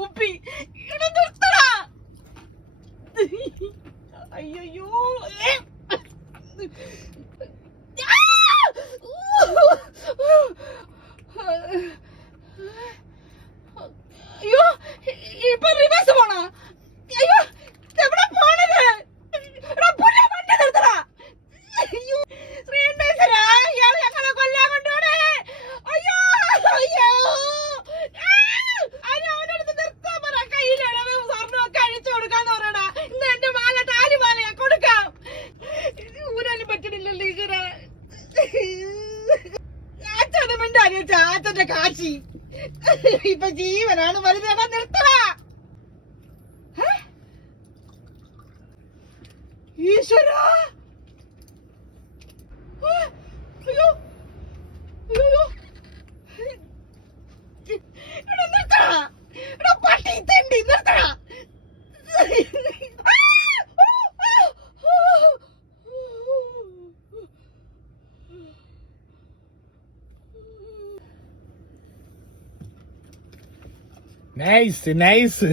ഊപ്പി നിർത്തടാ. അയ്യോ അയ്യോ ഇപ്പൊ റിവേഴ്സ് പോണോ? അയ്യോ എവിടെ പോണത്? നിർത്തടാ. അയ്യോ ശ്രീണ്ടേശ്വരാ, ഇയാൾ ഞങ്ങളെ കൊല്ലാൻ കൊണ്ടുപോണേ. അയ്യോ അയ്യോ അവനടുത്ത് നിർത്താൻ പറ. കയ്യിലാണ് സ്വർണ്ണമൊക്കെ അഴിച്ചു കൊടുക്കാന്ന് പറയടാ. ഇന്ന് എന്റെ മാല താലിമാലയാ കൊടുക്കാം. ഊരാനും പറ്റണില്ലല്ലോ ഈശ്വര. അച്ഛനെ മിണ്ടാനി വെച്ചാ അച്ഛന്റെ കാശി ഇപ്പൊ ജീവനാണ് വലുതാണ്. നിർത്തടാ. ഈശ്വര അയ്യോ അയ്യോ നിർത്തടാ. പട്ടി തെണ്ടി നിർത്തടാ. നൈസ്